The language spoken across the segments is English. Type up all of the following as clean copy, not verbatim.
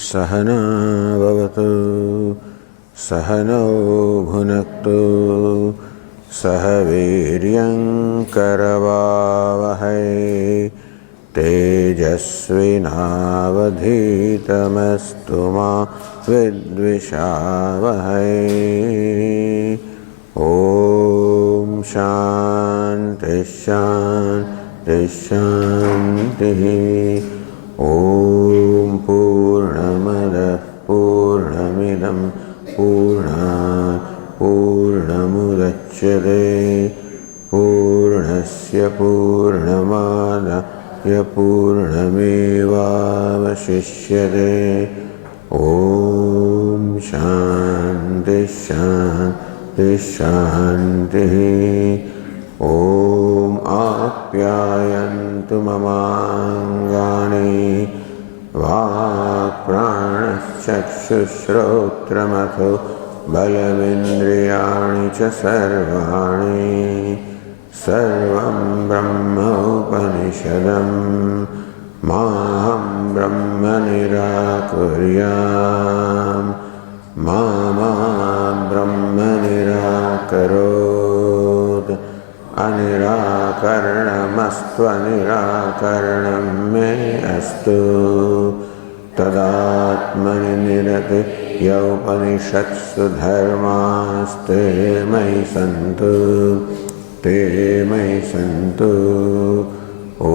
सहना भवतु सहनौ भुनक्तु सह वीर्यं करवावहै तेजस्विनावधीतमस्तु मा विद्विषावहै। ॐ शान्ति शान्ति शान्तिः। ॐ पूर्णमदः पूर्णमिदं पूर्णात् पूर्णमुदच्यते पूर्णस्य पूर्णमादाय पूर्णमेवावशिष्यते। ॐ शान्ति शान्ति शान्तिः। ॐ आप्यायन्तु ममाङ्गानि वाक्प्राणश्चक्षुश्रोत्रमथो बलमिन्द्रियाणि च सर्वाणि सर्वं ब्रह्म उपनिषदं माहं ब्रह्म निराकुर्याम् मा ब्रह्म निराकरोत्। अनिराकरणमस्त्वनिराकरणं मे अस्तु। तदात्मनि निरते यौपनिषत्सु धर्मास्ते मयि सन्तु ते मयि सन्तु। ॐ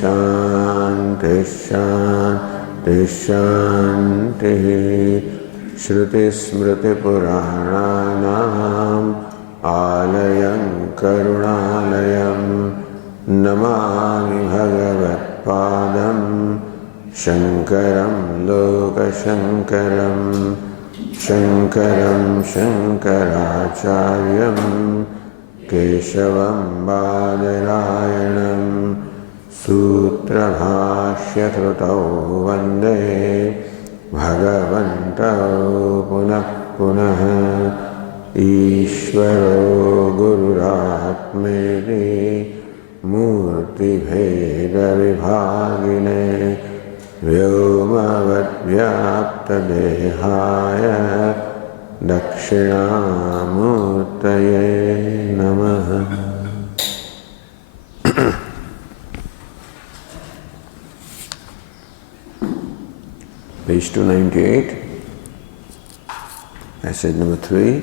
शान्ति शान्ति शान्तिः। श्रुतिस्मृतिपुराणानाम् आलयं करुणालयं नमामि भगवत्पादं शङ्करं लोकशङ्करं शङ्करं शङ्कराचार्यं केशवं बादरायणं सूत्रभाष्यकृतौ वन्दे भगवन्तौ पुनः पुनः। ईश्वरो गुरुरात्मेति मूर्तिभेदविभागिने व्योमवद्व्याप्तदेहाय दक्षिणामूर्तये नमः। Page 298, passage number 3.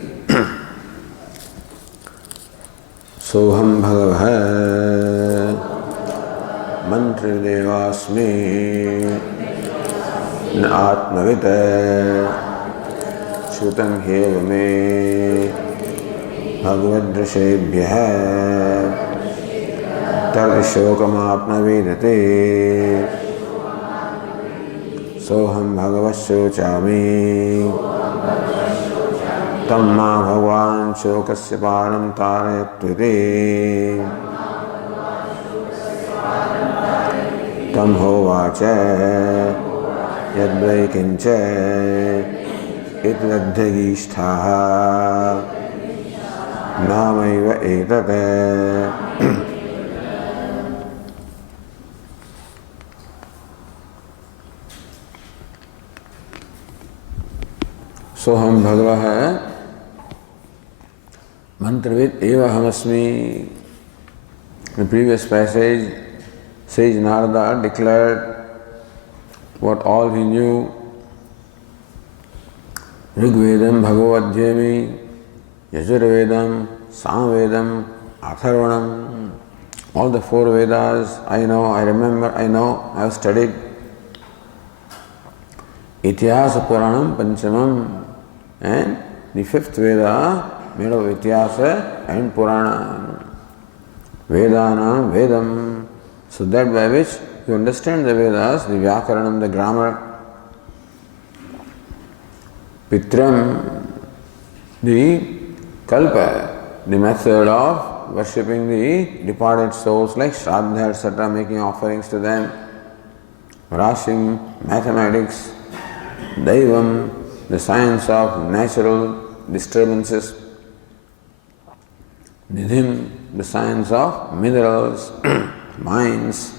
सोहम भगवः मंत्रदेवास्मि न आत्मवित् श्रुतं ह्येव मे भगवद्दृशेभ्यः तर्शोकमाप्नवेदते। सोहम भगवः शोचामि तं मा भगवान् शोकस्य पारं तारयत्विति। तं होवाच यद्वै किञ्च इति दग्धगीष्ठाः नामैव एतत्। सोहम भगवः मंत्रविद एव अहमस्मि. The previous passage, sage Narada declared what all he knew. Rigvedam Bhagavadhyami, Yajurvedam, Samvedam, Atharvanam. All the four Vedas I know, I remember, I know, I have studied. Ityasa Puranam Panchamam, and the fifth Veda made of Ityasa and Purana. Vedanam Vedam. So that by which you understand the Vedas, the Vyakaranam, the grammar. Pitram, the Kalpa, the method of worshipping the departed souls like Shraddha, etc., making offerings to them. Rashim, mathematics. Daivam, the science of natural disturbances. Nidhim, the science of minerals, mines.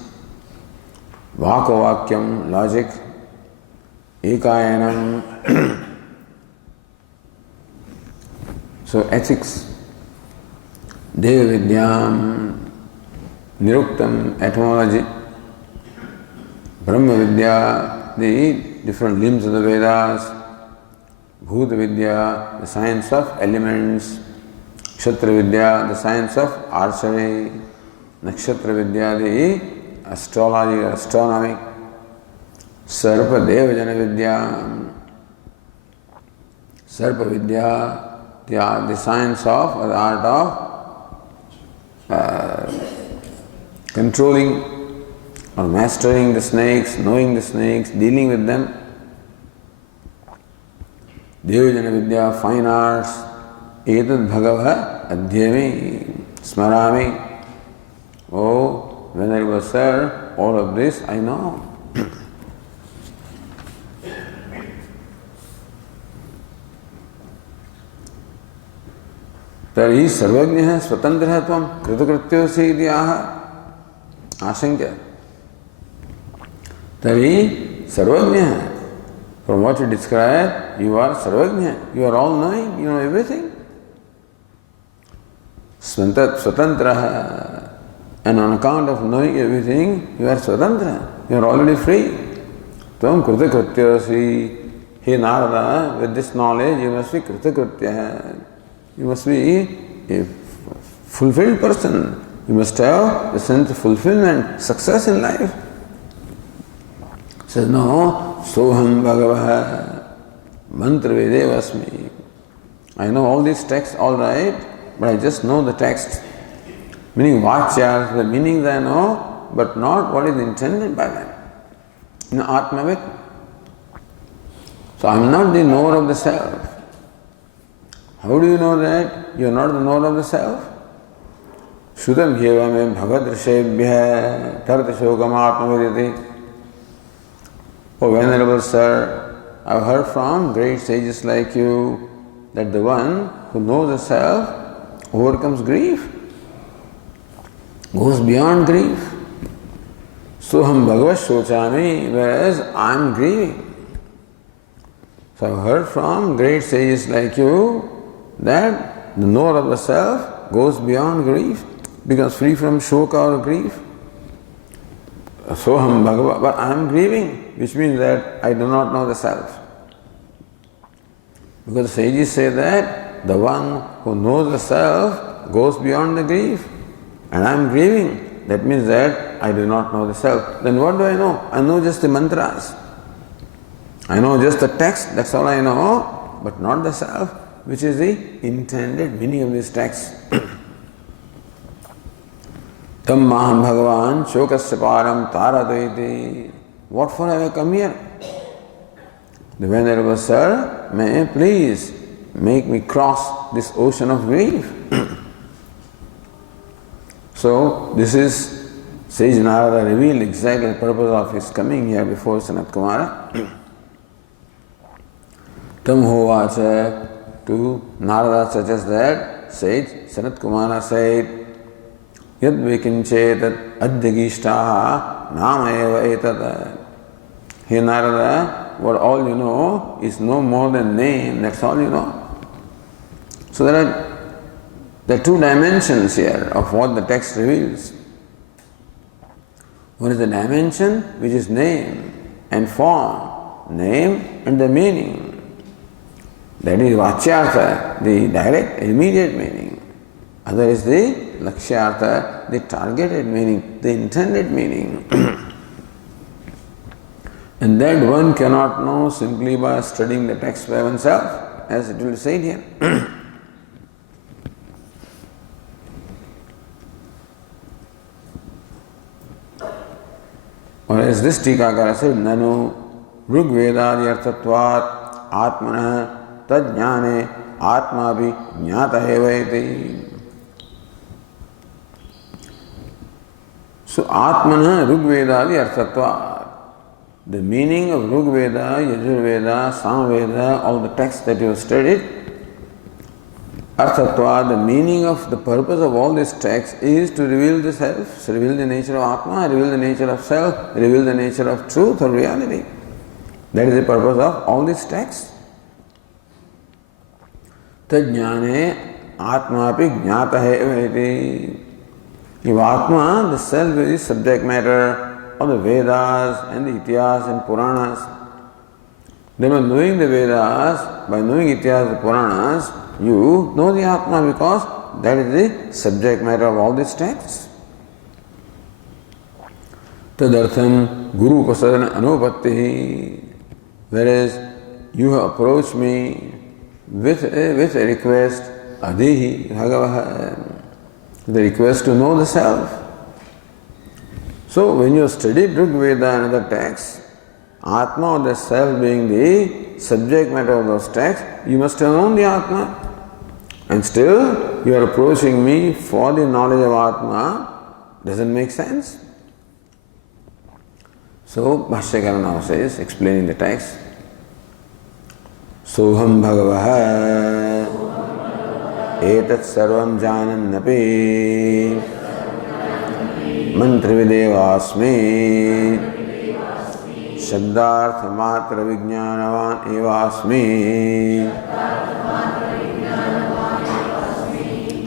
Vakavakyam, logic. ekayanam. So ethics, Deva Vidyam, Niruktam, etymology, Brahma Vidya, the different limbs of the Vedas, Bhuta Vidya, the science of elements, Kshatriya Vidya, the science of archery, Nakshatra Vidya, the astrology, astronomy, Sarpa Devajana Vidya, Sarpa Vidya, the science of, or the art of controlling or mastering the snakes, knowing the snakes, dealing with them. Devajana Vidya, fine arts, Etad Bhagava Adhyami, Smarami. Oh, Venerable Sir, all of this I know. तर्हि सर्वज्ञः स्वतन्त्रः त्वं कृतकृत्योऽसि इति आशङ्क्य. तर्हि सर्वज्ञः, from what you describe, you are सर्वज्ञ, you are all knowing, you know everything. Swatantraha, and on account of knowing everything, you are swatantra, you are already free. Tvam kritakrityasi, hey Narada, with this knowledge you must be kritakritya. You must be a fulfilled person. You must have the sense of fulfillment, success in life. He says, no, soham bhagavah mantra vedevasmi. I know all these texts, all right, but I just know the text. Meaning vachyas, the meanings I know, but not what is intended by them. In Atmavit. So I am not the knower of the self. How do you know that you are not the knower of the self? Shudam hyeva me bhagadrashebhya tartashokam atmaviditi. Oh Venerable Sir, I have heard from great sages like you that the one who knows the self overcomes grief, goes beyond grief. Soham bhagavad shochami, whereas I am grieving. So I have heard from great sages like you that the knower of the self goes beyond grief, becomes free from shoka or grief. Soham bhagavad, but I am grieving, which means that I do not know the self. Because the sages say that the one who knows the self goes beyond the grief, and I am grieving. That means that I do not know the self. Then what do I know? I know just the mantras. I know just the text, that's all I know, but not the self, which is the intended meaning of this text. Tam maham bhagavan shokasya param taradvaiti. What for have I come here? The Venerable Sir, may please make me cross this ocean of grief. So this is, Sage Narada revealed exactly the purpose of his coming here before Sanat Kumara. Tam hovacha, to Narada suggests that Sage Sanat Kumara said, Yad vikinchetat adhyagishtaha nama eva etad. Hey Narada, what all you know is no more than name, that's all you know. So there are two dimensions here of what the text reveals. One is the dimension which is name and form, name and the meaning. That is vachyartha, the direct, immediate meaning. Other is the lakshyartha, the targeted meaning, the intended meaning. And that one cannot know simply by studying the text by oneself, as it will be said here. Or as this Tikakara said, Nanu Rugvedadhyarthatvat Atmanah Tajnane Atmabhi Jnata Evaiti. So Atmanah Rugvedadhyarthatvat. The meaning of Rigveda, Yajurveda, Samveda, all the texts that you have studied, Arthatva, the meaning of the purpose of all these texts is to reveal the self, reveal the nature of Atma, reveal the nature of self, reveal the nature of truth or reality. That is the purpose of all these texts. Tajnane atmapi jnataha iti. If Atma, the self, is subject matter of the Vedas and the Ityas and Puranas, then by knowing the Vedas, by knowing Ityas and Puranas, you know the Atma because that is the subject matter of all these texts. Tadartham Guru Pasadana Anupattihi. Whereas you have approached me with a request, Adihi Bhagavaha, the request to know the self. So when you study Rig Veda and other texts, Atma or the self being the subject matter of those texts, you must have known the Atma. And still you are approaching me for the knowledge of Atma. Doesn't make sense. So Bhashyakara now says, explaining the text, Soham Bhagavaha Etat Sarvam Janannapi Mantravidevasmi Shabdartha Matra Vijnanavan Evasmi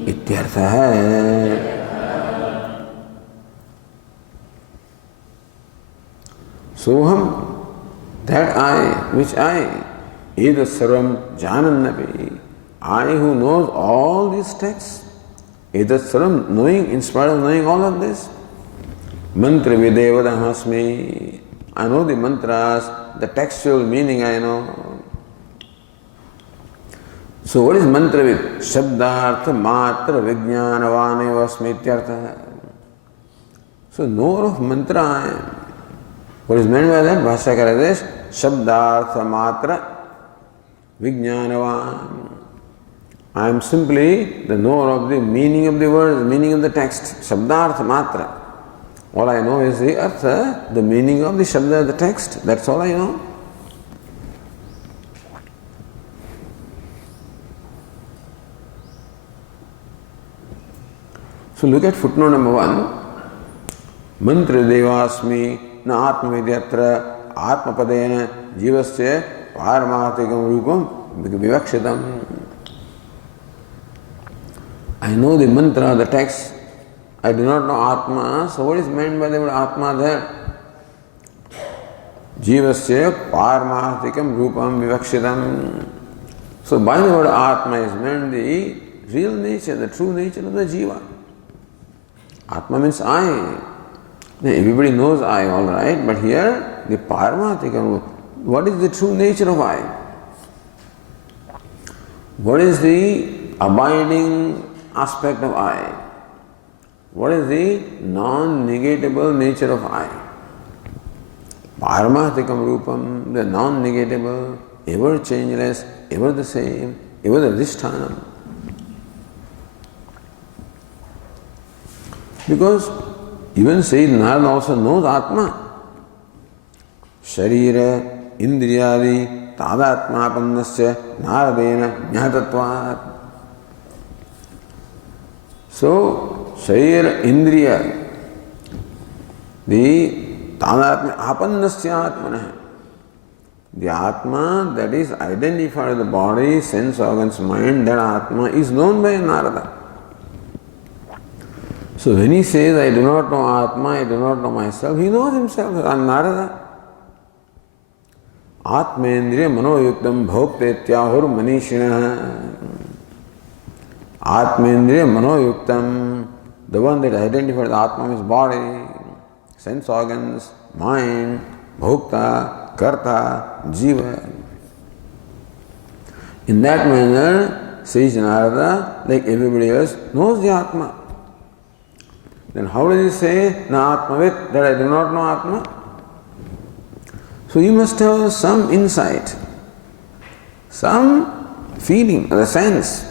Ityartha hai. Soham, that I, which I, Eda Sarvam Janannapi, I who knows all these texts, Eda Sarvam, knowing, in spite of knowing all of this, Mantra Videvadahasmi, I know the mantras, the textual meaning I know. So what is mantra vid? Shabdartha Matra Vijnanavane Vasmityartha. So knower of mantra I am. What is meant by that? Bhashyakara says, Shabdartha Matra Vijnanavan. I am simply the knower of the meaning of the words, the meaning of the text. Shabdartha Matra. All I know is the artha, the meaning of the shabda, the text. That's all I know. So look at footnote number 1. Mantra devasmi na atma vidyatra atma padena jivasya paramatikam rupam vivakshitam. I know the mantra, the text. I do not know Atma. So what is meant by the word Atma there? Jivasya paramatikam rupam vivakshitam. So by the word Atma is meant the real nature, the true nature of the Jiva. Atma means I. Everybody knows I, all right, but here the paramatikam, what is the true nature of I? What is the abiding aspect of I? What is the non-negatable nature of I? Paramatikam rupam, the non-negatable, ever changeless, ever the same, ever the adhisthānam. Because even Sayyid Narada also knows Atma. Sharira, Indriyadi, Tadatma Pannasya, Naradena, Jnatatvat. So, Sharira, Indriya, the Tadatma Apannasya Atmana. The Atma that is identified with the body, sense organs, mind, that Atma is known by Narada. So when he says, I do not know Atma, I do not know myself, he knows himself. I am Narada. Atmendriya manoyuktam bhoktetyahur manishina. Atmendriya manoyuktam, the one that identifies Atma is body, sense organs, mind, bhokta, karta, jiva. In that manner, says Narada, like everybody else, knows the Atma. Then how does he say, na atmavit, that I do not know Atma? So you must have some insight, some feeling, the sense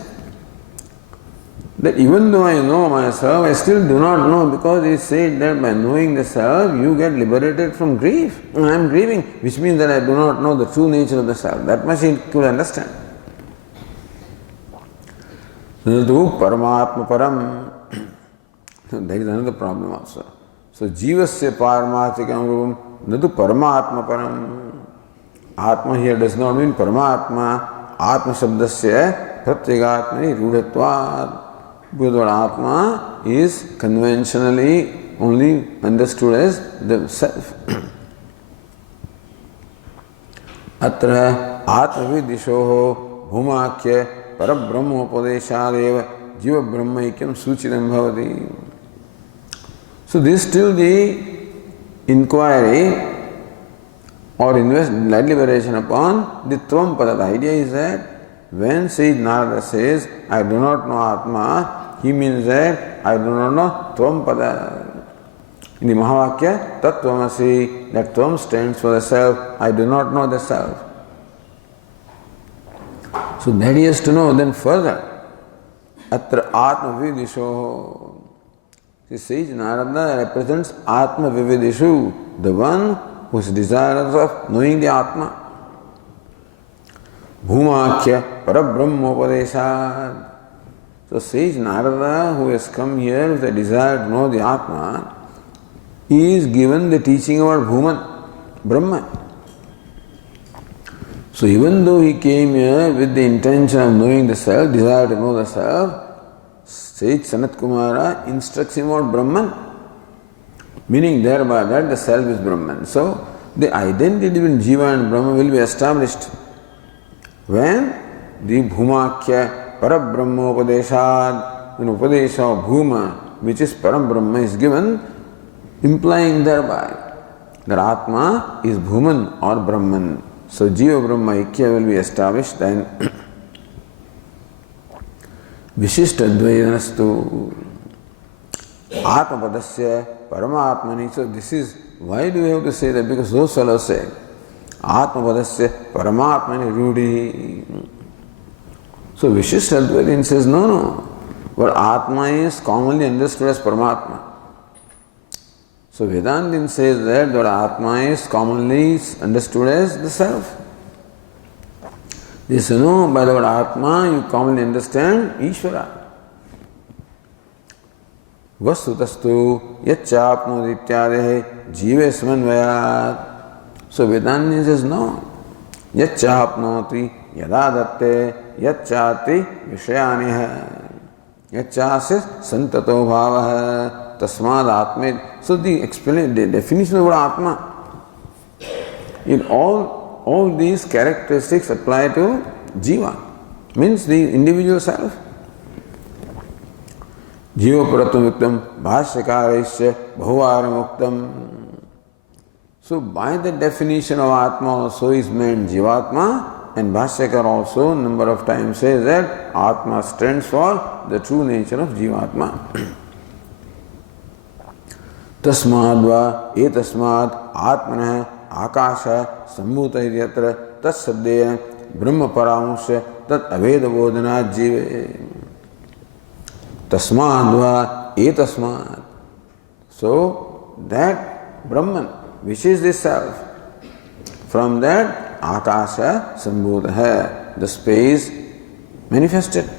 that even though I know myself, I still do not know, because he said that by knowing the self, you get liberated from grief. And I am grieving, which means that I do not know the true nature of the self. That much he could understand. Nadu paramatma param. There is another problem also. So, jivasya paramatikam rupam, nadu paramatma param. Atma here does not mean Paramatma. Atma Shabdasya Pratyagatmani Rudhatvat. Because the word Atma is conventionally only understood as the self. Atra Atmavidishoho Bhumakya Parabrahmopadeshadev Jiva Brahmaikyam Suchidam Bhavati. So this is still the inquiry or deliberation upon the Tvam Pada. The idea is that when Sayyid Narada says, I do not know Atma, he means that I do not know Tvam Pada. In the Mahavakya, Tattvamasi, that Tvam stands for the self, I do not know the self. So that he has to know. Then further, Atra Atma Vividisho. He says Narada represents Atma Vividishu, the one who is desirous of knowing the Atma. Bhumakya Parabrahmopadeshat. So says Narada, who has come here with a desire to know the Atma, he is given the teaching about Bhuman, Brahman. So even though he came here with the intention of knowing the self, desire to know the self, Sayyid Sanat Kumara instructs him about Brahman, meaning thereby that the self is Brahman. So the identity between Jiva and Brahma will be established when the Bhumakya Parabrahmopadeshat, when Upadesha of Bhuma, which is Param Brahma, is given, implying thereby that Atma is Bhuman or Brahman. So Jiva Brahma Ikya will be established then. Vishishtadvaidanastu Atma Padasya Paramatmani. So this is, why do we have to say that? Because those fellows say Atma Padasya Paramatmani Rudi. So Vishishtadvaidin says no. But Atma is commonly understood as Paramatma. So Vedantin says that the Atma is commonly understood as the self. They say no, by the word Atma you commonly understand Ishvara. Vastutastu yachapnodityade jive smanvayat. So Vedantin says no. Yachapnoti yadadatte yachati vishayaniha. Yachasya santato bhavaha tasmad atmed. So the definition of Atma, in all these characteristics apply to Jiva, means the individual self. Jiva Pratamuktam Bhashyakaraisya Bhavaramuktam. So by the definition of Atma also is meant Jivatma, and Bhashyakar also number of times says that Atma stands for the true nature of Jivatma. Tasmadva etasmad atmanah akasha sambhuta idyatra tatsabdena brahma paramusya tat aveda bodhana jive. Tasmadva etasmad. So that Brahman, which is the self, from that akasha sambhuta hai, the space manifested.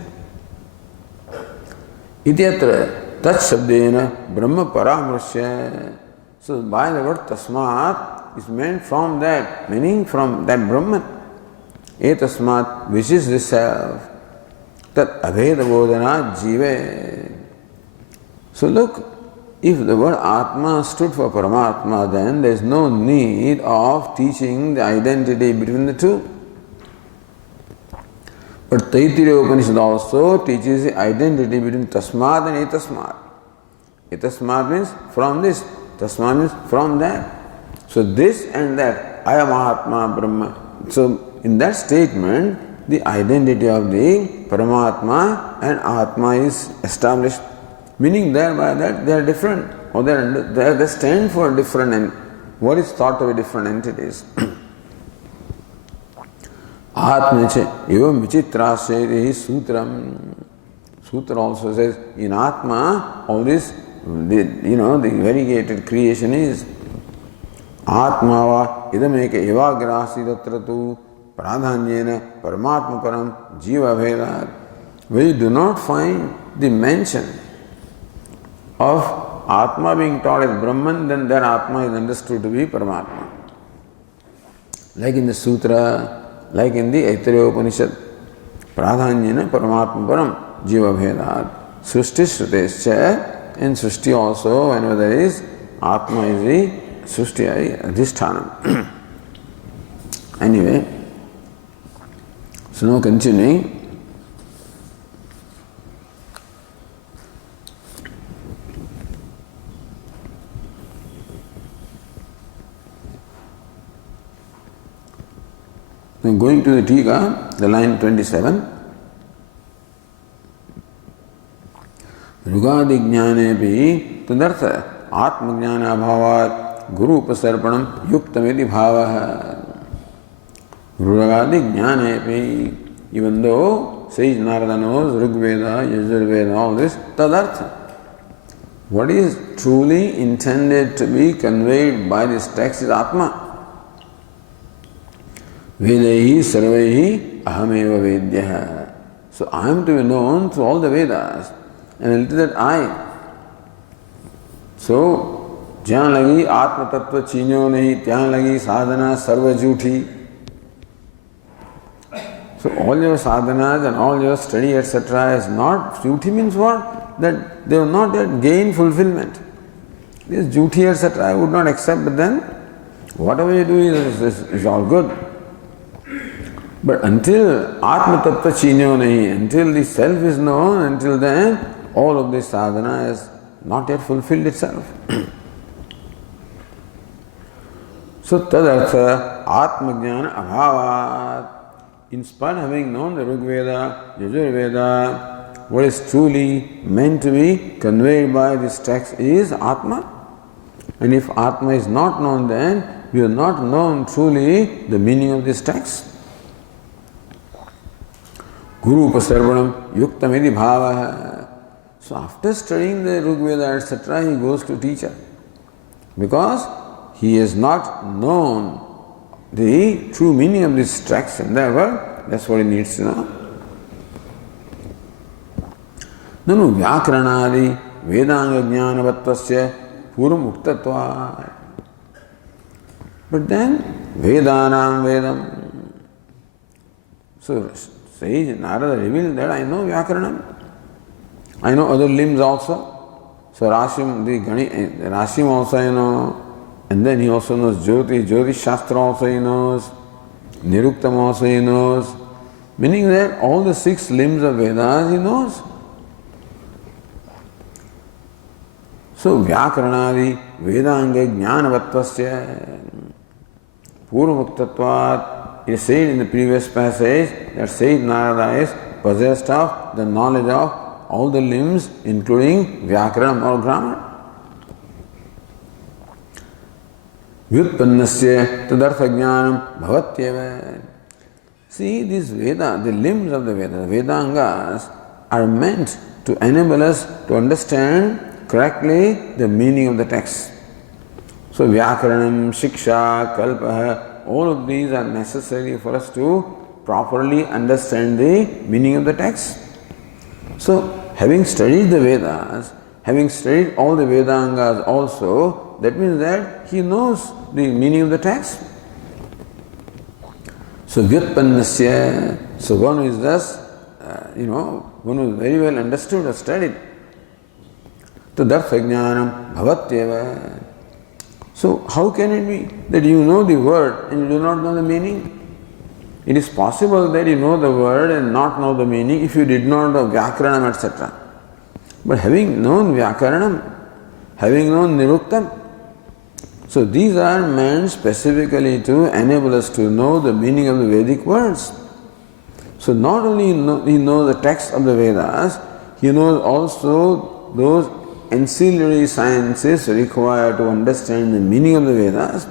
Idyatra Tat Shabdena Brahma Paramrasya. So by the word Tasmat is meant from that, meaning from that Brahman. Etasmat, which is the self. Tat Abheda Bodhana Jive. So look, if the word Atma stood for Paramatma, then there is no need of teaching the identity between the two. But Taittiriya Upanishad also teaches the identity between Tasmad and Etasmad. Etasmad means from this, Tasmad means from that. So this and that, I am Atma Brahma. So in that statement, the identity of the Paramatma and Atma is established, meaning thereby that they are different, or they stand for different, and what is thought to be different entities. Atma evam vichitrasya sutram. Sutra also says in Atma all this, the variegated creation is. Atmava idameka evagrasi tatratu pradhanyena paramatma param jiva bhedat. We do not find the mention of Atma being taught as Brahman, then that Atma is understood to be Paramatma. like in the sutra, like in the Aitareya Upanishad, pradhanyena paramatma param jiva bhedat srushti shrutescha. In srushti also, whenever there is atma is the srushti adhishthana. Anyway, so now continuing. Then going to the Tika, the line 27. Rugadi jnane tadartha atma jnana bhavat guru upasarpanam yuktamiti bhavaha. Rugadi jnane, even though sage Narada knows Rigveda, Yajurveda, all this, tadartha. What is truly intended to be conveyed by this text is Atma. Vedehi sarvehi ahameva vedyaha. So I am to be known through all the Vedas, and it is that I. So, jhan lagi atma tattva chinyo nahi, tyan lagi sadhana sarva jhuthi. So all your sadhanas and all your study etc. is not, jhuthi means what? That they will not yet gain fulfillment. This jhuthi etc. I would not accept, but then whatever you do is all good. But until Atma Tattva Chinyo Nahi, until the self is known, until then all of this sadhana is not yet fulfilled itself. So tadartha Atma Jnana Abhavat. In spite of having known the Rigveda, Yajurveda, what is truly meant to be conveyed by this text is Atma. And if Atma is not known, then we have not known truly the meaning of this text. Guru upasarvanam yuktamiti bhavaha. So after studying the Rigveda etc., he goes to teacher. Because he has not known the true meaning of this text and therefore that's what he needs to know. Nanu vyakaranadi vedanga jnanavattvasya puram uktatvat. But then Vedanam Vedam. So sage Narada revealed that I know Vyakaranam. I know other limbs also. So Rashim, the Rashim also I know. And then he also knows Jyotish Shastra also he knows. Niruktam also he knows. Meaning that all the 6 limbs of Vedas he knows. So Vyakaranadi Vedanga Jnanavattvasya Purvamuktatvat. It is said in the previous passage that Sage Narada is possessed of the knowledge of all the limbs, including Vyakaranam or grammar. Vyutpannasya tadartha jnanam bhavatyeva. See, these Veda, the limbs of the Veda, Vedangas, are meant to enable us to understand correctly the meaning of the text. So Vyakaranam, Shiksha, Kalpaha, all of these are necessary for us to properly understand the meaning of the text. So, having studied the Vedas, having studied all the Vedangas also, that means that he knows the meaning of the text. So, Vyutpannasya, so one who is thus, one who is very well understood or studied. Tadartha jnanam bhavatyeva. So, how can it be that you know the word and you do not know the meaning? It is possible that you know the word and not know the meaning if you did not know Vyakaranam, etc. But having known Vyakaranam, having known Niruktam, so these are meant specifically to enable us to know the meaning of the Vedic words. So not only he knows the text of the Vedas, he knows also those ancillary sciences required to understand the meaning of the Vedas.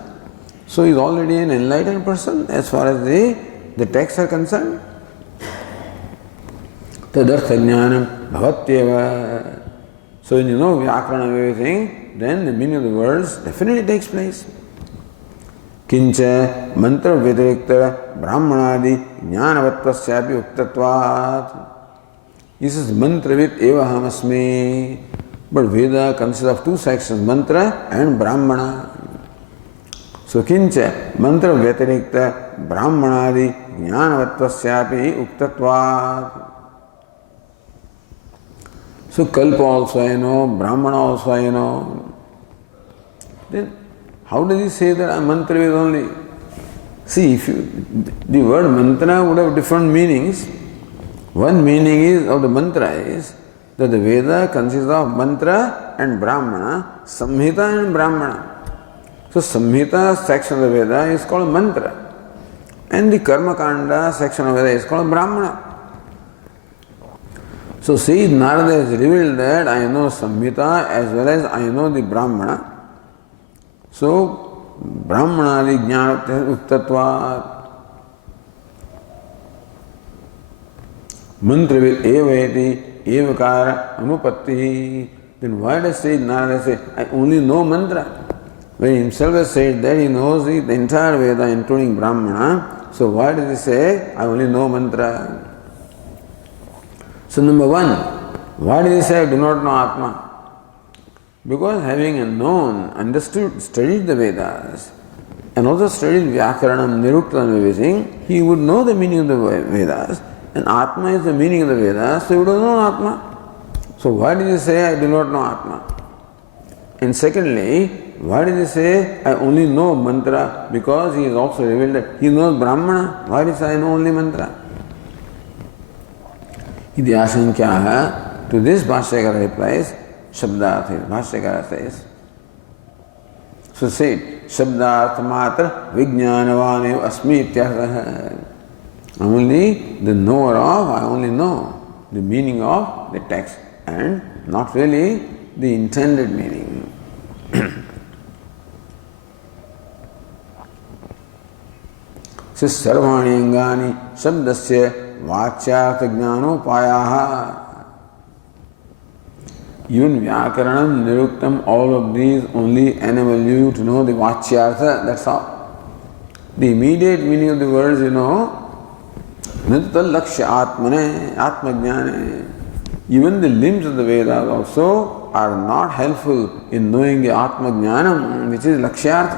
So he is already an enlightened person as far as the texts are concerned. Tadartha jnanam bhavatyeva. So when you know Vyakaranam and everything, then the meaning of the words definitely takes place. Kincha mantra vidirikta brahmanadi jnanavattvasyapi uktatvat. He says mantravit eva hamasmi. But Veda consists of 2 sections, mantra and brahmana. So kincha mantra vyatirikta brahmanadi jnanavattvasyapi uktatvat. So kalpa also I know, brahmana also I know. Then how does he say that mantra is only? See, if the word mantra would have different meanings. One meaning is of the mantra is that the Veda consists of mantra and brahmana, samhita and brahmana. So samhita section of the Veda is called mantra, and the karma kanda section of Veda is called brahmana. So see, Narada has revealed that I know samhita as well as I know the brahmana. So brahmanadi jnana uktatvat. Mantra will eveti evakara anupatti. Then why does Narada say, I only know mantra? When he himself has said that he knows the entire Veda including Brahmana, so why does he say, I only know mantra? So number one, why does he say, I do not know Atma? Because having known, understood, studied the Vedas, and also studied Vyakaranam, Niruktam, everything, he would know the meaning of the Vedas. And Atma is the meaning of the Vedas, so you don't know Atma. So why did he say, I do not know Atma? And secondly, why did he say, I only know mantra? Because he has also revealed that he knows Brahmana. Why did he say, I know only mantra? Iti asankyaha. To this Bhashyakara replies, Shabdarth. Bhashyakara says, so say it, Shabdarth matra vijnanavanev asmi ityartha. Only the knower of, I only know the meaning of the text and not really the intended meaning. So sarvani angani shabdasya vachyartha jnanopayaha. Even Vyakaranam, Niruktam, all of these only enable you to know the vachyartha, that's all. The immediate meaning of the words you know, Nitya lakshya atmane, atmajnane. Even the limbs of the Vedas also are not helpful in knowing the atmajnanam, which is lakshyartha.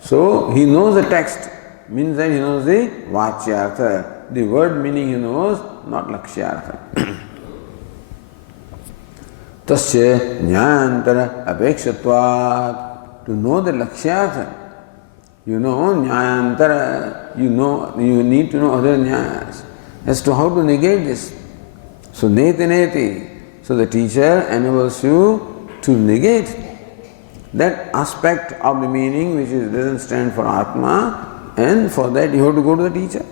So he knows the text, means that he knows the vachyartha. The word meaning he knows, not lakshyartha. Tasya jnayantara apekshatvat. To know the lakshyartha, you know nyayantara, you need to know other nyayas as to how to negate this. So neti neti. So the teacher enables you to negate that aspect of the meaning which doesn't stand for Atma, and for that you have to go to the teacher.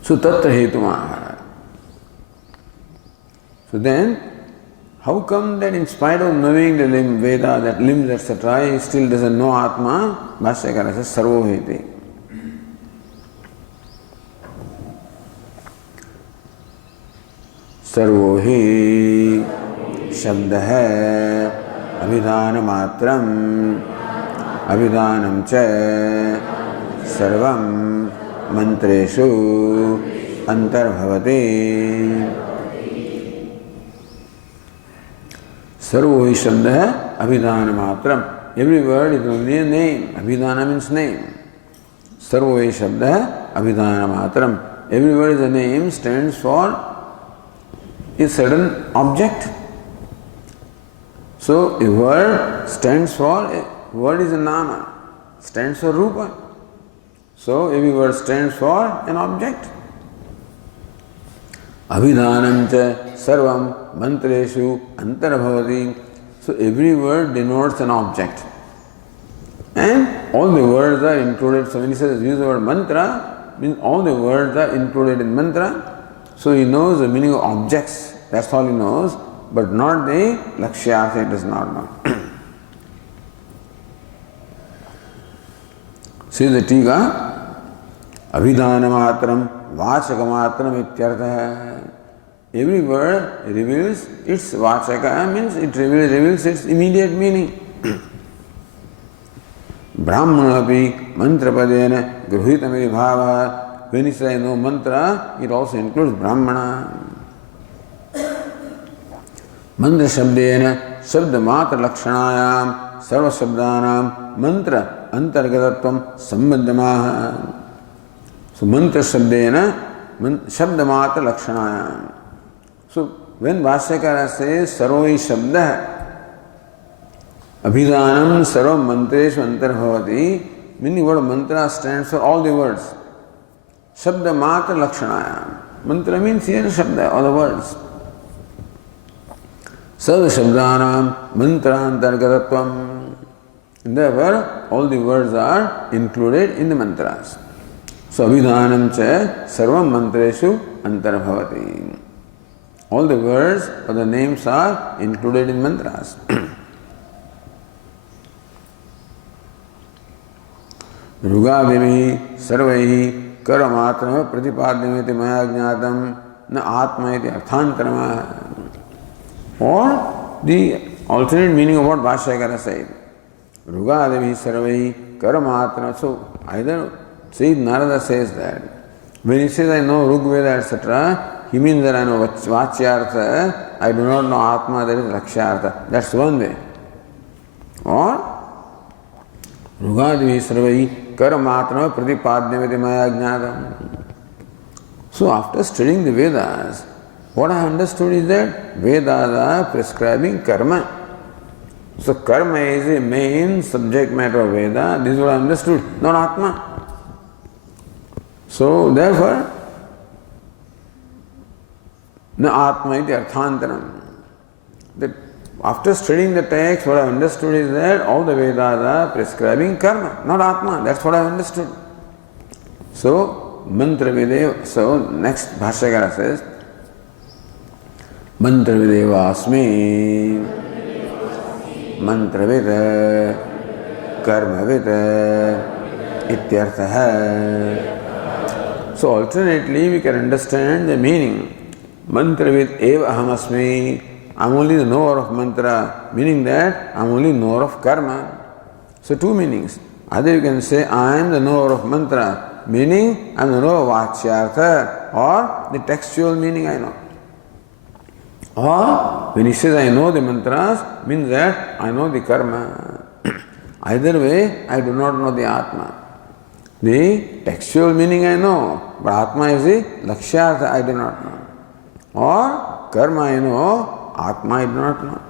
So tatra hetumaha. So then, how come that in spite of knowing the Veda, that limbs, etc., he still doesn't know Atma? Bhashyakara says, sarvo heti. Sarvo hi shabdah abhidhana matram abhidhanam cha sarvam mantreshu antarbhavati. Sarvo hi shabdah abhidhana matram. Every word is only a name. Abhidhana means name. Sarvo hi shabdah abhidhana matram. Every word is a name, stands for a certain object. So a word stands for, a word is a nama, stands for rupa. So every word stands for an object. Abhidhanam cha sarvam mantreshu antarbhavati. So every word denotes an object. And all the words are included. So when he says use the word mantra, means all the words are included in mantra. So he knows the meaning of objects. That's all he knows, but not the lakshyartha, he does not know. See the Tika, abhidhana matram, vachaka matram ityartha. Every word reveals its vachaka, means it reveals its immediate meaning. Brahmanapi mantrapadena gruhitamiti bhava. When he says no mantra, it also includes Brahmana. Mantra shabdena shabda matra lakshanayam sarva shabdanam mantra antargatatvam sambandhamaha. So mantra shabdena shabdamatra lakshanaya. So when Bhashyakara says sarvai shabdah abhidanam sarvam mantreshu antarbhavati, meaning word mantra stands for all the words. Shabda matra lakshanaya. Mantra means here shabda, all the words. Sarva shabdanam mantra antargatatvam. Therefore, all the words are included in the mantras. So abhidanam cha sarvam mantreshu antarbhavati. All the words or the names are included in mantras. Rugadimi sarvaihi karamatrama pratipadyamiti maya jnatam na atma iti arthantarama. Or the alternate meaning of what Bhashyakara said. Rugadimi sarvaihi karamatrama. So either Sayyid Narada says that when he says I know Rugveda etc., he means that I know Vachyartha, I do not know Atma, that is Lakshyartha. That's one way. Or Rugadimi sarvaihi karamatrama pratipadyamiti maya jnatam. So after studying the Vedas, what I understood is that Vedas are prescribing karma. So karma is the main subject matter of Veda. This is what I understood, not Atma. So therefore, na Atma iti arthantaram. That after studying the text, what I understood is that all the Vedas are prescribing karma, not Atma. That's what I understood. So, mantra videva. So, next Bhashyakara says, mantra videva asmi, mantra vida, karma vida, ityarthaha. So, alternately, we can understand the meaning. Mantra vid eva aham asmi. I am only the knower of mantra, meaning that I am only knower of karma. So two meanings. Either you can say I am the knower of mantra, meaning I am the knower of Vachyartha, or the textual meaning I know. Or when he says I know the mantras, means that I know the karma. Either way, I do not know the Atma. The textual meaning I know, but Atma is the Lakshyartha I do not know. Or karma I know, Atma I do not know.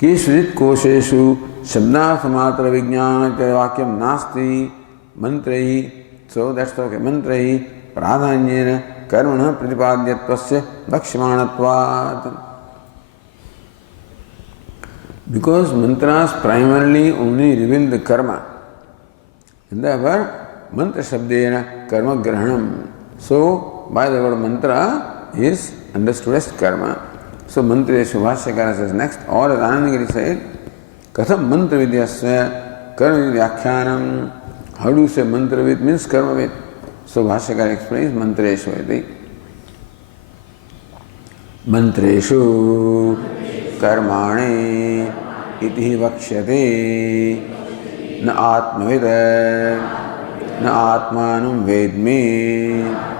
Kishvit kosheshu shabdasmatra vijnana vakyam nasti mantrahi. So that's okay. Mantrahi pradhanyena karmana pratipadyatvasya bhakshimanatvat. Because mantras primarily only reveal the karma. And therefore, mantra shabdena karma grahanam. So, by the word mantra is understood as karma. So, mantreshu Bhashyakara says next, or as Anandagiri said, katham mantra vidyasya karma vyakhyanam. How do you say mantra vid means karma vid? So, Bhashyakara explains mantreshu iti. Mantreshu karmani iti vakshyate na atmavida na atmanam vedmi.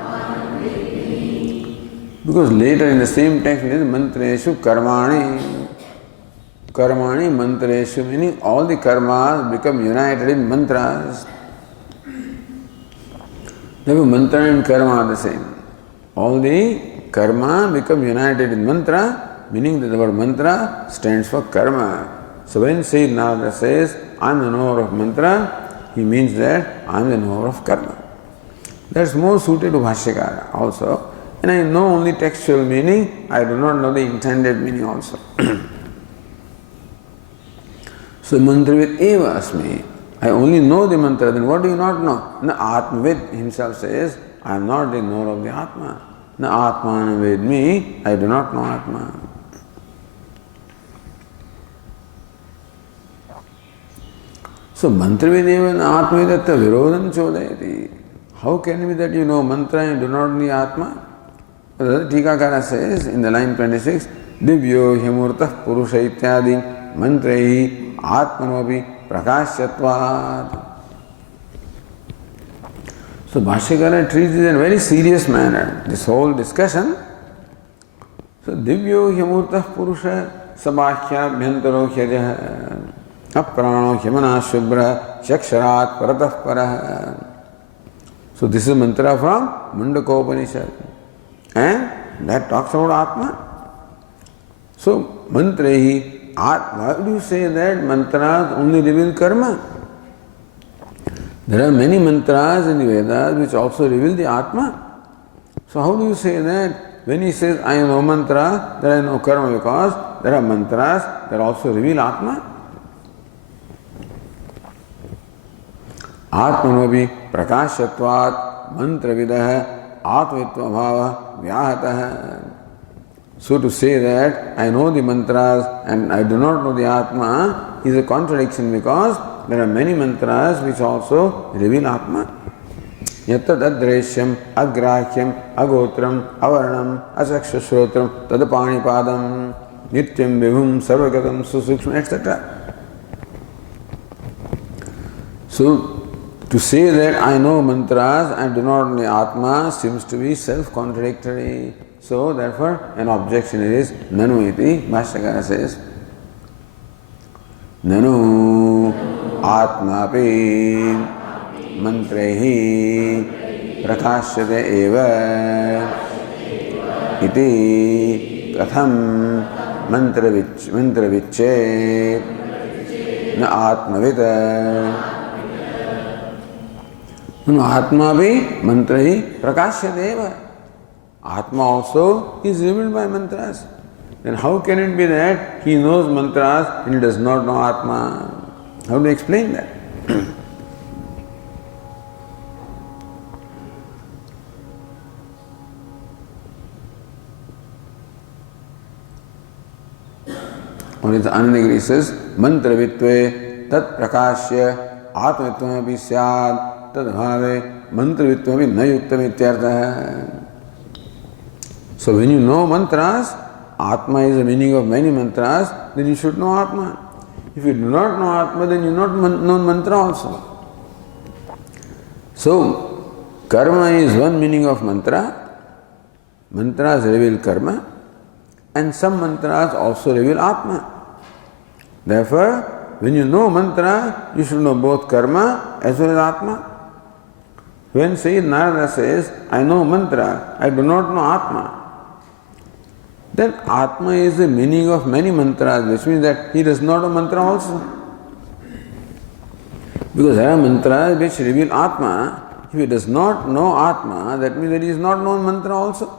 Because later in the same text it is mantreshu karmani. Karmani mantreshu, meaning all the karmas become united in mantras. Therefore mantra and karma are the same. All the karma become united in mantra, meaning that the word mantra stands for karma. So when Sayyid Narada says, I am the knower of mantra, he means that I am the knower of karma. That's more suited to Bhashyakara also. And I know only textual meaning, I do not know the intended meaning also. So mantra vid eva asmi. I only know the mantra, then what do you not know? Na Atmavid himself says, I am not the knower of the Atma. Na Atmana vedmi, I do not know Atma. So mantra videva and Atma vidatta virodham chodayati. How can it be that you know mantra and do not know the Atma? Tikakara says in the line 26, Divyo Himurtah Purusha Ityadi Mantrahi Atmanopi Prakashyatvat. So Bhashyakara treats this in a very serious manner, this whole discussion. So Divyo Hyamurtah Purusha Sabahya Bhyantaro Hyajah Aprano Hyamana Shubra Shaksharat Paratah Parah. So this is mantra from Chhandogya Upanishad. And that talks about Atma. So mantrahi, why do you say that mantras only reveal karma? There are many mantras in the Vedas which also reveal the Atma. So how do you say that? When he says, I know mantra, there is no karma, because there are mantras that also reveal Atma. Atmanobi prakashyatvat mantravidah atmitva bhava vyahatah. So to say that I know the mantras and I do not know the Atma is a contradiction, because there are many mantras which also reveal Atma. Yattad adreshyam, agrahyam, agotram, avarnam, asakshashrotram, tadapanipadam, nityam vibhum, sarvagatam, susukshma, etc. So to say that I know mantras and do not know the Atma seems to be self-contradictory. So therefore an objection is nanu iti. Bhashyakara says nanu atmapi mantrehi prakashyate eva iti katham mantravicche na atmavita. Atmapi mantrehi prakashyate eva. Atma also is revealed by mantras. Then how can it be that he knows mantras and he does not know Atma? How do you explain that? Only the Anandagiri says, Mantravitve tat prakashya atmavitvamapi syad tad bhave mantravitvapi nayuktam ityartha. So when you know mantras, Atma is the meaning of many mantras, then you should know Atma. If you do not know Atma, then you not know mantra also. So karma is one meaning of mantra. Mantras reveal karma, and some mantras also reveal Atma. Therefore, when you know mantra, you should know both karma as well as Atma. When Sayyid Narada says, I know mantra, I do not know Atma, then Atma is the meaning of many mantras, which means that he does not know mantra also. Because there are mantras which reveal Atma. If he does not know Atma, that means that he is not known mantra also.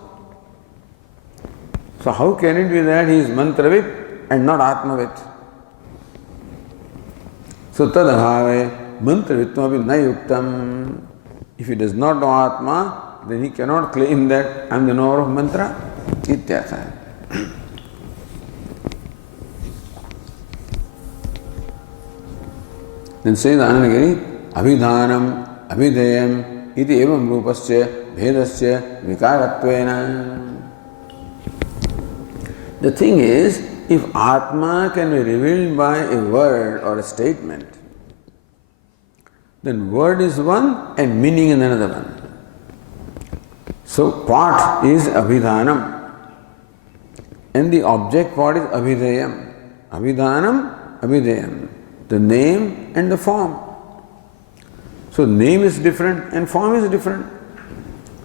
So how can it be that he is mantravit and not Atmavit? So tadabhave mantravitvapi nayuktam. If he does not know Atma, then he cannot claim that I am the knower of mantra. Ityartha. Then says Anandagiri, Abhidhanam, Abhideyam, iti evam rupasya, bhedasya, vikaratvena. The thing is, if Atma can be revealed by a word or a statement, then word is one and meaning is another one. So part is Abhidhanam and the object part is Abhideyam. Abhidhanam, Abhideyam. The name and the form. So name is different and form is different.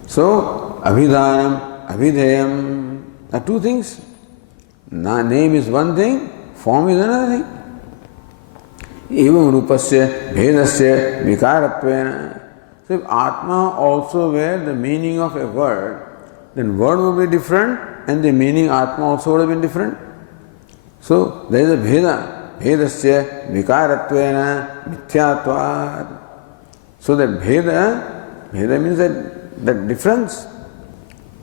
So Abhidhanam, Abhideyam are two things. Name is one thing, form is another thing. Evam rupasya, bhedasya, vikaratvena. So if Atma also were the meaning of a word, then word would be different and the meaning Atma also would have been different. So there is a bheda. Bhedasya vikaratvena mithyatvat. So that bheda means that difference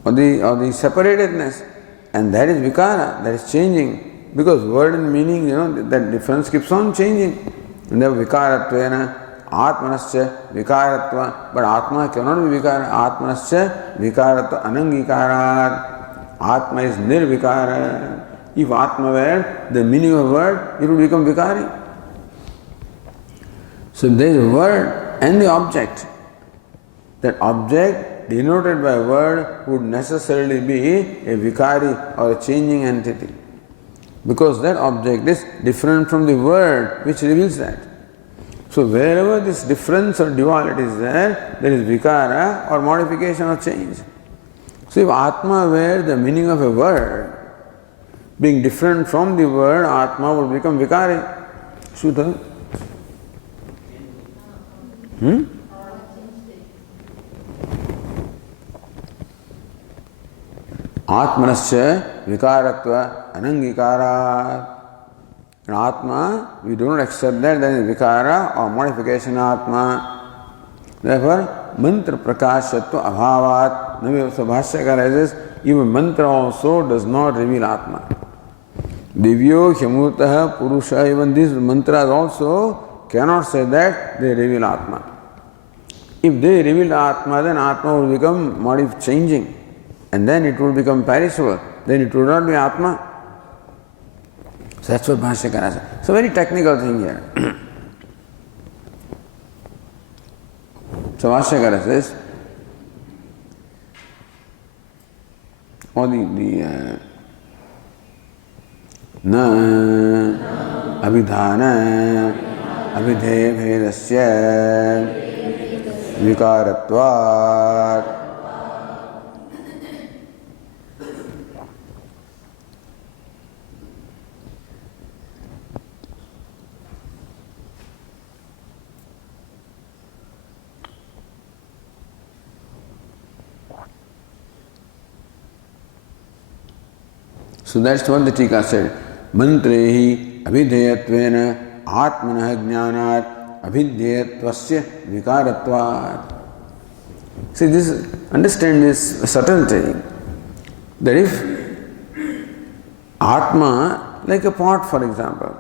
or the separatedness, and that is vikara, that is changing. Because word and meaning, that difference keeps on changing. And therefore vikaratvena atmanasya vikaratva, but Atma cannot be vikara. Atmanasya vikaratva anangikarat. Atma is nirvikara. If Atma were the meaning of a word, it would become vikari. So there is a word and the object. That object denoted by a word would necessarily be a vikari or a changing entity. Because that object is different from the word which reveals that. So wherever this difference or duality is there is vikara or modification or change. So if Atma were the meaning of a word, being different from the word, Atma would become vikari. Shuddha? Atmanasya vikaratva anangikara. In Atma, we do not accept that there is vikara or modification Atma. Therefore, mantra prakashatva abhavat. Navi Bhashyakara says, even mantra also does not reveal Atma. Divyo Hyamurtaha Purusha, even these mantras also cannot say that they reveal Atma. If they reveal Atma, then Atma will become changing. And then it will become perishable. Then it will not be Atma. So that's what Bhashyakara says. It's a very technical thing here. So Bhashyakara says, or na abhidhana abhidheya bhedasya vikaratvat. So that's what the Tika said. Mantrehi abhideyatvena atmanah jnanat abhideyatvasya vikaratvat. See, understand this subtlety. That if Atma, like a pot for example,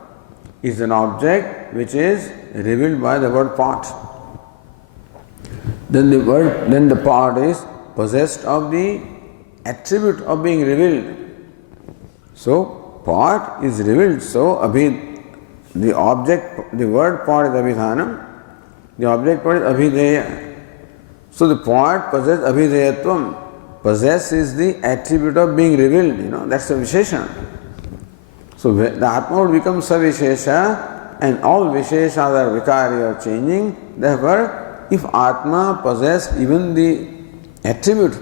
is an object which is revealed by the word pot, then the pot is possessed of the attribute of being revealed. So, pot is revealed. So, the object, the word pot is abhidhanam, the object pot is abhideya. So, the pot possesses abhideyatvam, possesses the attribute of being revealed, that's the vishesha. So, the Atma will become savishesha and all visheshas are vikari or changing. Therefore, if Atma possessed even the attribute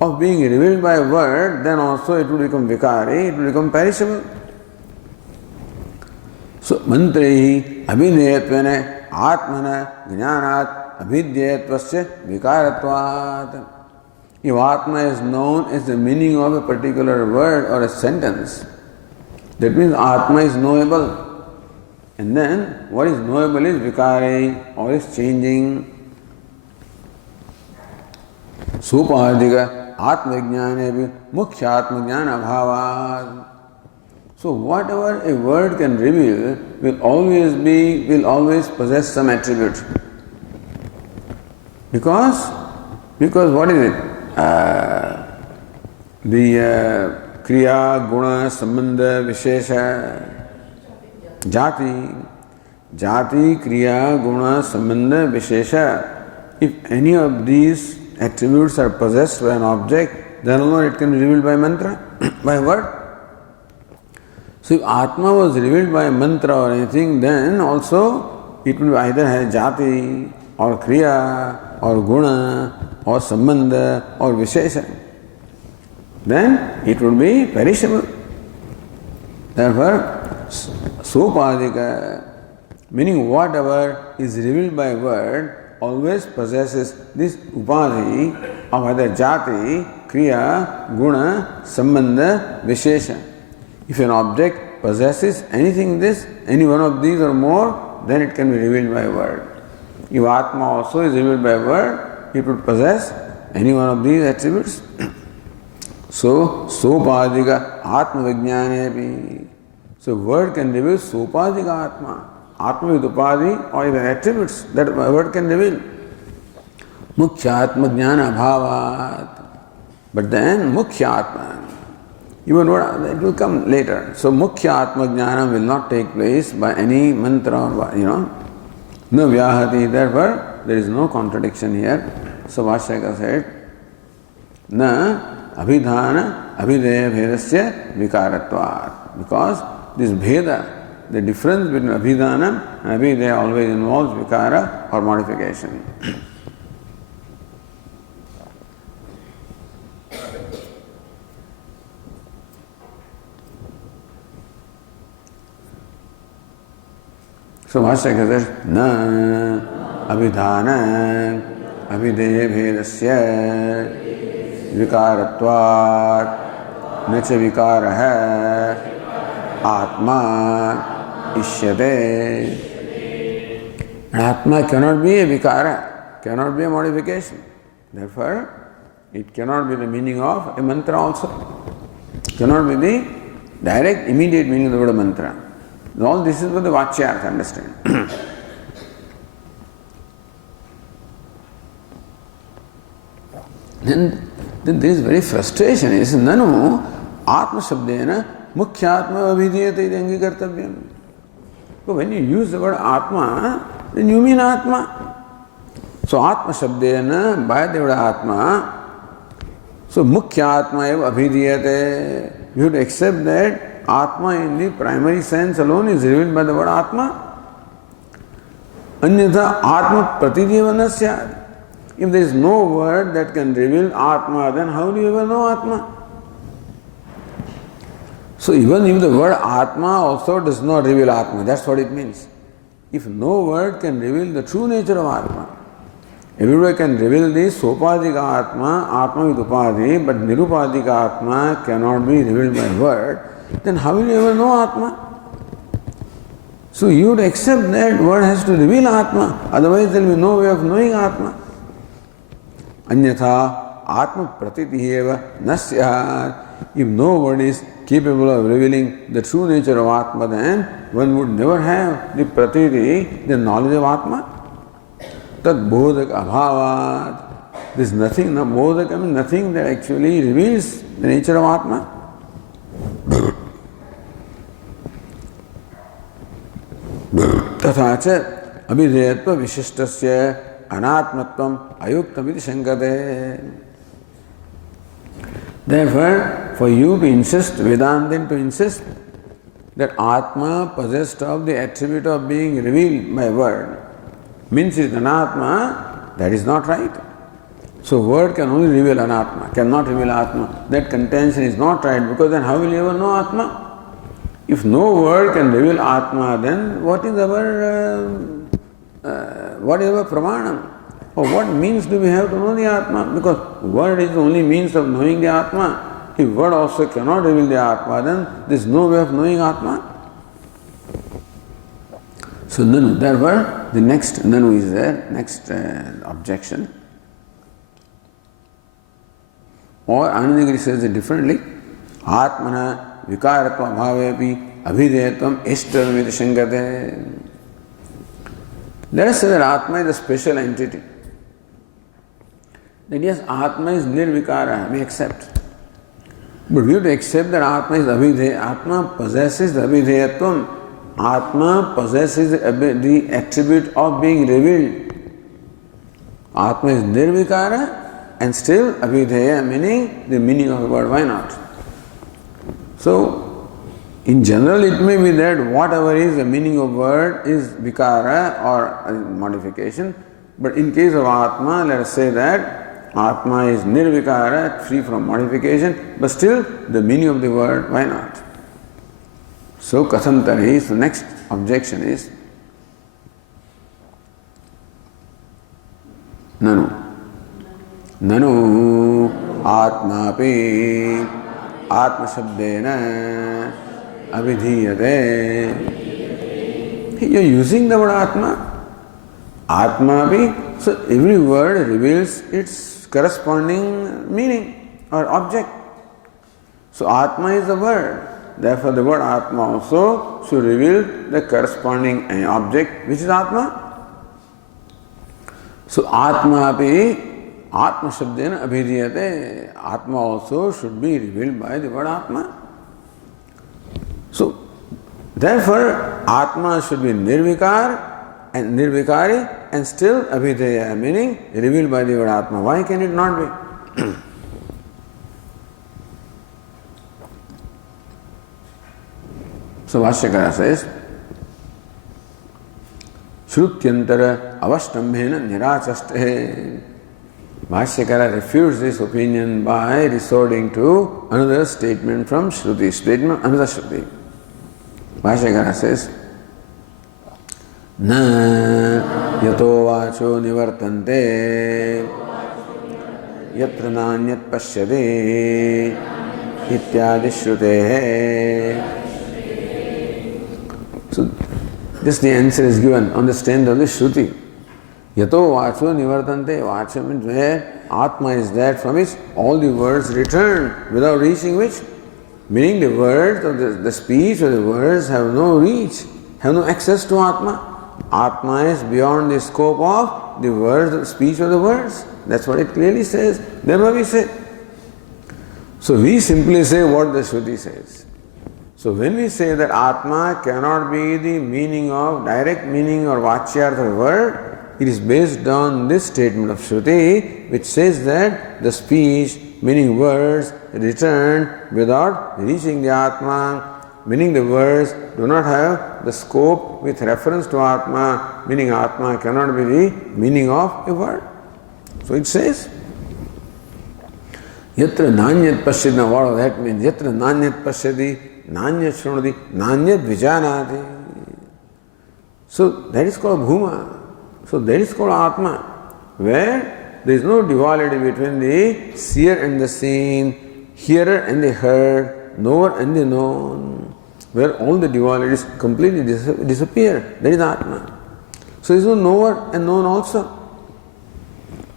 of being revealed by a word, then also it will become vikari, it will become perishable. So, mantrehi abhideyatvena atmana jnanat abhidyatvasya vikaratvat. If Atma is known as the meaning of a particular word or a sentence, that means Atma is knowable. And then what is knowable is vikari or is changing. Supadhiga atmajnane mukhya atmajnana bhavat. So whatever a word can reveal will always possess some attribute. Because what is it? The kriya, guna, sambandha, vishesha, jati, kriya, guna, sambandha, vishesha. If any of these attributes are possessed by an object, then alone it can be revealed by mantra, by word. So if Atma was revealed by mantra or anything, then also it will either have jati or kriya or guna or sambandha or vishesha. Then it will be perishable. Therefore, sopadhika, meaning whatever is revealed by word, always possesses this upadhi of either jati, kriya, guna, sambandha, vishesha. If an object possesses any one of these or more, then it can be revealed by a word. If Atma also is revealed by a word, it would possess any one of these attributes. So, sopadhika atma vijnane. So, word can reveal sopadhika atma. Atma with upadhi or even attributes that a word can reveal. Mukhya atma jnana bhavat. But then, mukhya atma. Even it will come later. So, mukhya atma jnana will not take place by any mantra or, no vyahati. Therefore, there is no contradiction here. So, Bhashyaka said, Na abhidhana abhideya bhedasya vikaratvat. Because this bheda, the difference between abhidhana and abhideya always involves vikara or modification. So Master says, na abhidhana abhideya bhedasya vikaratvat nacha vikara atma ishyate. Atma cannot be a vikara, cannot be a modification. Therefore, it cannot be the meaning of a mantra also. Cannot be the direct, immediate meaning of the word mantra. All this is what the Vachyartha understand. then there is very frustration. He says, Nanu Atma Shabdena Mukhyatma Abhidhyate Idangi Kartavyam. But when you use the word Atma, then you mean Atma. So Atma Shabdena, by the word Atma, so Mukhyatma eva Abhidhyate. You have to accept that Atma in the primary sense alone is revealed by the word Atma. Anyatha Atma Pratidhyavana syad. If there is no word that can reveal Atma, then how do you ever know Atma? So even if the word Atma also does not reveal Atma, that's what it means. If no word can reveal the true nature of Atma, everybody can reveal the Sopadika Atma, Atma with Upadhi, but Nirupadika Atma cannot be revealed by word, then how will you ever know Atma? So you would accept that word has to reveal Atma, otherwise there will be no way of knowing Atma. Anyatha Atma Pratitiheva Nasyat. If no word is capable of revealing the true nature of Atma, then one would never have the Pratiti, the knowledge of Atma. Tad Bodhak Abhavat. There is nothing, no Bodhak, I mean nothing that actually reveals the nature of Atma. तथा च अभिधेयत्व विशिष्टस्य अनात्मत्वम अयुक्तमिति शंकते. Therefore, for you to insist, Vedantin to insist that Atma possessed of the attribute of being revealed by word means it is anatma, that is not right. So word can only reveal anatma, cannot reveal Atma. That contention is not right, because then how will you ever know Atma? If no word can reveal Atma, then what is our pramanam? Or what means do we have to know the Atma? Because word is the only means of knowing the Atma. If word also cannot reveal the Atma, then there is no way of knowing Atma. So Nanu, therefore the next Nanu is there, next objection. Or Anandagiri says it differently. Atmana vikaratva bhavepi abhideyatvam ishtaramiti shankate. Let us say that Atma is a special entity. That yes, Atma is nirvikara, we accept. But we have to accept that Atma is abhideya. Atma possesses the abhideyatvam. Atma possesses the attribute of being revealed. Atma is nirvikara and still abhideya, meaning the meaning of the word. Why not? So, in general, it may be that whatever is the meaning of word is vikara or modification. But in case of Atma, let us say that Atma is nirvikara, free from modification, but still the meaning of the word, why not? So Kathantari, the next objection is Nanu. Nanu Atmapi Atma Shabdena Abhidhiyate. You are using the word Atma. Atmapi, so every word reveals its corresponding meaning or object. So Atma is the word. Therefore the word Atma also should reveal the corresponding object, which is Atma. So Atmapi Atma Shabdena Abhidhiyate. Atma also should be revealed by the word Atma. So therefore Atma should be nirvikar and nirvikari and still abhideya, meaning revealed by the word Atma. Why can it not be? So Vashyakara says, Shrutyantara avastambhena nirachaste. Vashyakara refutes this opinion by resorting to another statement from Shruti, statement another Shruti. Vashyakara says, Na yato vacho nivartante yatra nanyat pashyate ityadi shrutehe. So this the answer is given on the strength of the Shruti. Yato vacho nivartante. Vacha means where Atma is that from which all the words return without reaching which. Meaning the words of the speech or the words have no reach, have no access to Atma. Atma is beyond the scope of the words, the speech of the words. That's what it clearly says. Therefore we say. So we simply say what the Shruti says. So when we say that Atma cannot be the meaning of, direct meaning or vachyartha of a word, it is based on this statement of Shruti, which says that the speech, meaning words, return without reaching the Atma, meaning the words do not have the scope with reference to Atma, meaning Atma cannot be the meaning of a word. So it says, Yatra nanyat pashyati. Now what does that mean? Yatra nanyat pashyati, nanyat shrunati, nanyat vijanati. So that is called Bhuma. So that is called Atma, where there is no duality between the seer and the seen, hearer and the heard, knower and the known, where all the dualities completely disappear. That is Atma. So there is no knower and known also.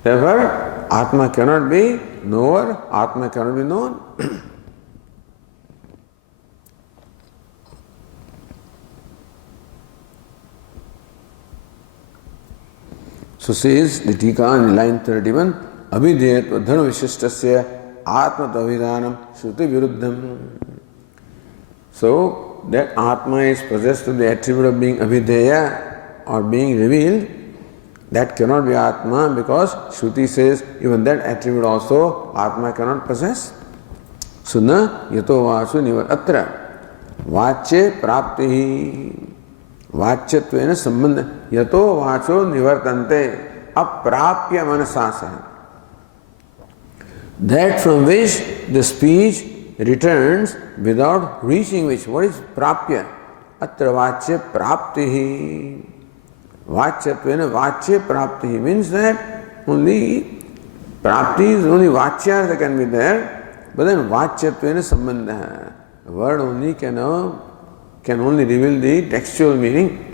Therefore, Atma cannot be knower, Atma cannot be known. So says the Tika in line 31, Abhideyatva dharma vishishtasya atma tavidhanam shruti viruddham. So that Atma is possessed with the attribute of being Abhideya or being revealed, that cannot be Atma because Shruti says even that attribute also Atma cannot possess. So na yato vasu nivar atra vachye prapti. Vachyattvena sambandha yato vacho nivartante aprapya manasasa. That from which the speech returns without reaching which. What is prapya? Atra vachya praptihi. Vachyattvena vachya praptihi means that only prapti is only vachya that can be there, but then vachyattvena sambandha. The word only can only reveal the textual meaning.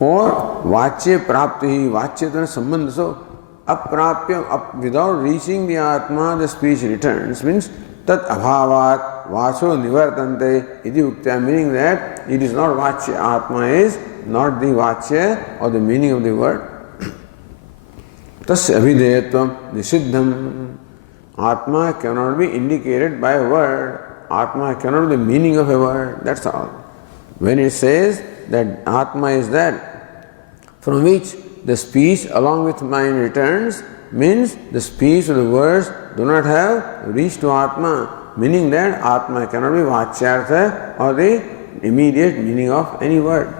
Or vachya prapti, vachyatana sambandha. So aprapya, without reaching the Atma, the speech returns, means tat abhavat vacho nivartante iti uktya, meaning that it is not vachya. Atma is not the vachya or the meaning of the word. Tasya abhideyatvam nisiddham. Atma cannot be indicated by a word. Atma cannot be the meaning of a word. That's all. When it says that Atma is that from which the speech along with mind returns, means the speech or the words do not have reached to Atma, meaning that Atma cannot be vachyartha or the immediate meaning of any word.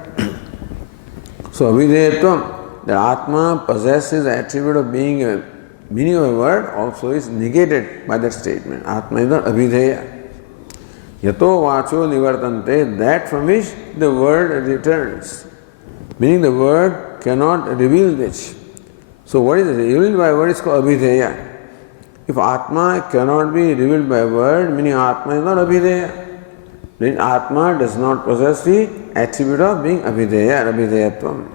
So abhideyatvam, the Atma possesses the attribute of being a meaning of a word, also is negated by that statement. Atma is not abhideya. Yato vacho nivartante, that from which the word returns, meaning the word cannot reveal which. So what is it? Revealed by a word is called abhideya. If Atma cannot be revealed by a word, meaning Atma is not abhideya, then Atma does not possess the attribute of being abhideya, abhideyatvam.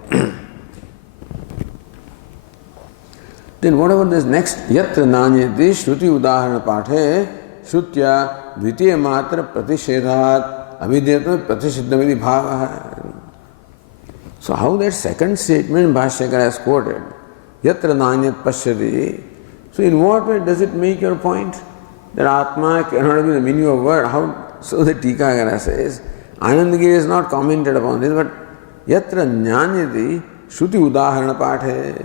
Then what about this next? Yatra nanyati shruti udaharana pathe Shrutya dvitiya matra pratishedhat abhideyatvam pratisiddhamiti bhava. So how that second statement Bhashyakara has quoted, Yatra nanyat pashyati. So in what way does it make your point? That Atma cannot be the meaning of word. How? So the Tikakara says, Anandagiri has not commented upon this, but Yatra Jnanyati Shruti Udaharana Pathe.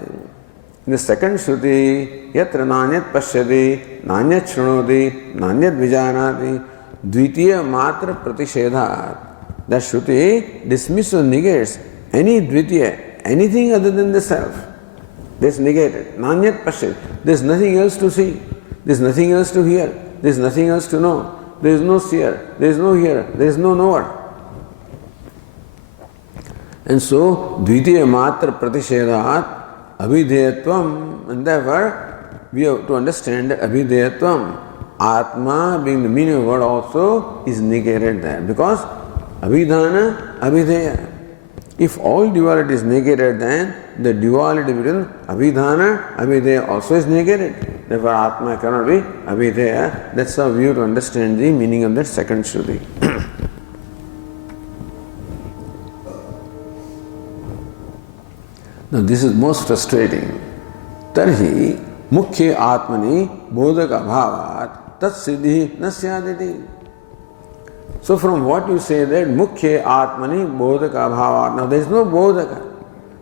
In the second Shruti, Yatra Nanyat Pashyati, Nanyat Shrunoti, Nanyat Vijanati, Dvitiya Matra Pratishedhat. That Shruti dismisses or negates any Dvitiya, anything other than the self. This negated. Nanyat Pashit. There is nothing else to see. There is nothing else to hear. There is nothing else to know. There is no seer. There is no hearer. There is no knower. And so, Dvitiya Matra Pratishedhat Abhidheyatvam, and therefore we have to understand that Abhidheyatvam, Atma being the meaning of word also is negated there because Abhidhana, Abhidheya. If all duality is negated, then the duality between Abhidhana, Abhidheya also is negated. Therefore, Atma cannot be Abhidheya. That's how we have to understand the meaning of that second Shruti. Now, this is most frustrating. Tarhi Mukhya Atmani Bodhaka Bhavat Tat Siddhi Nasyaditi. So from what you say that Mukhya Atmani Bodhaka Bhavat. Now there is no Bodhaka.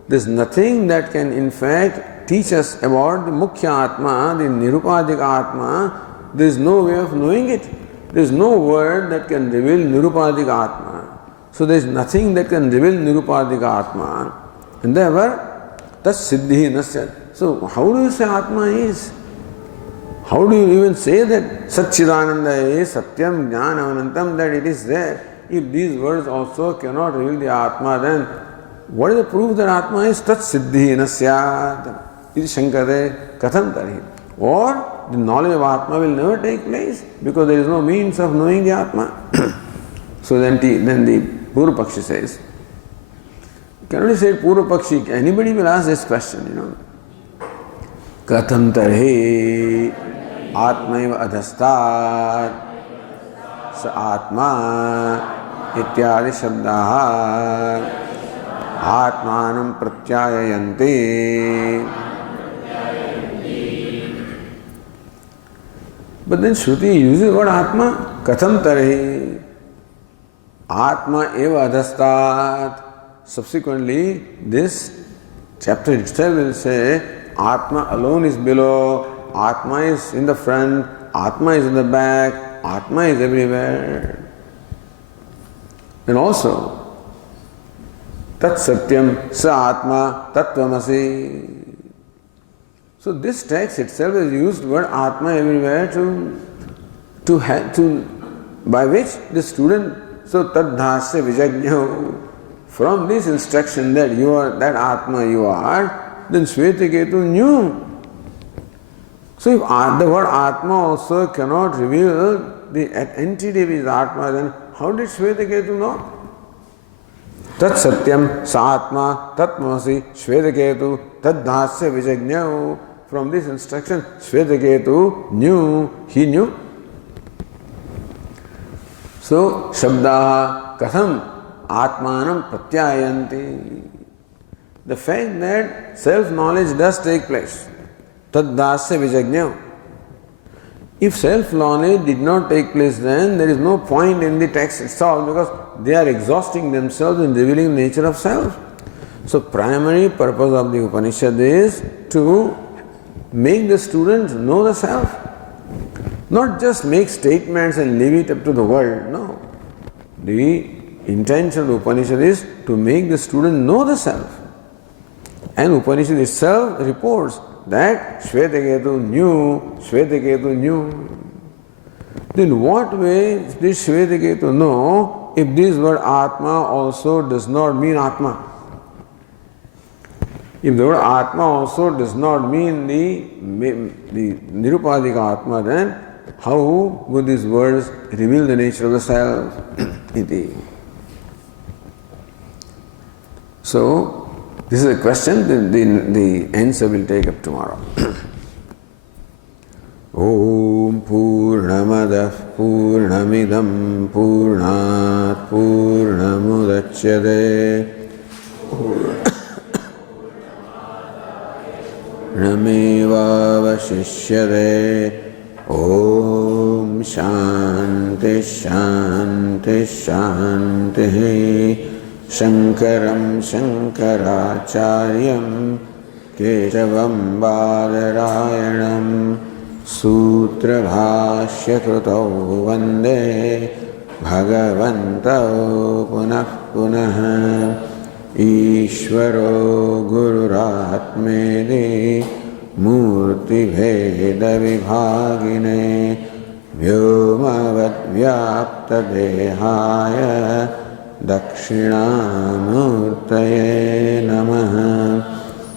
There is nothing that can in fact teach us about the Mukhya Atma, the Nirupadika Atma. There is no way of knowing it. There is no word that can reveal Nirupadika Atma. So there is nothing that can reveal Nirupadika Atma. And therefore, Tas Siddhi Nasyat. So how do you say Atma is? How do you even say that Satchidananda is Satyam Jnana Anantam, that it is there? If these words also cannot reveal the Atma, then what is the proof that Atma is Tat Siddhi Nasyat? Iti Shankare Katham Tari. Or the knowledge of Atma will never take place because there is no means of knowing the Atma. So then the Purva Pakshi says, cannot you say Purva Pakshi? Anybody will ask this question, Katham Tarhi Atmaiva Adhastat Sa Atma Ityadi Shabdaha Atmanam Pratyayanti. But then Shruti uses the word Atma. Katham Tarhi Atma Eva Adhastat. Subsequently, this chapter itself will say Atma alone is below, Atma is in the front, Atma is in the back, Atma is everywhere. And also, Tat Satyam Sa Atma Tattvamasi. So this text itself has used the word Atma everywhere by which the student, so Tadhasya Vijajnyo, from this instruction that you are, that Atma you are, then Shvetaketu knew. So if the word Atma also cannot reveal the entity which is Atma, then how did Shvetaketu know? Tat Satyam Sa Atma Tatmasi Shvetaketu Tadhasya Vijajnyo. From this instruction, Shvetaketu knew, he knew. So, Shabdaha Katham Atmanam Pratyayanti. The fact that self-knowledge does take place, Tadhasya Vijajnyo. If self-knowledge did not take place, then there is no point in the text itself because they are exhausting themselves in revealing the nature of self. So, primary purpose of the Upanishad is to make the student know the self. Not just make statements and leave it up to the world. No. The intention of the Upanishad is to make the student know the self. And Upanishad itself reports that Shvetaketu knew. Then what way did Shvetaketu know if this word Atma also does not mean Atma? If the word Atma also does not mean the Nirupadika Atma, then how would these words reveal the nature of the self? So, this is a question, the answer will take up tomorrow. Om Purnamadah Purnamidam Purnat Purnamudachyate Purnamevavashishyate. Om Shanti Shanti Shanti. Shankaram Shankaracharyam Keshavam Badarayanam सूत्रभाष्यकृतौ वन्दे भगवन्तौ पुनः पुनः। ईश्वरो गुरुरात्मेति मूर्तिभेदविभागिने व्योमवद्व्याप्तदेहाय दक्षिणामूर्तये नमः।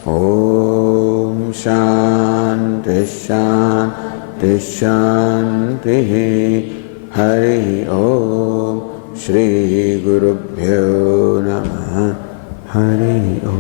ॐ शान्ति शान्ति शान्तिः। हरिः ॐ श्रीगुरुभ्यो नमः। हरिः ॐ।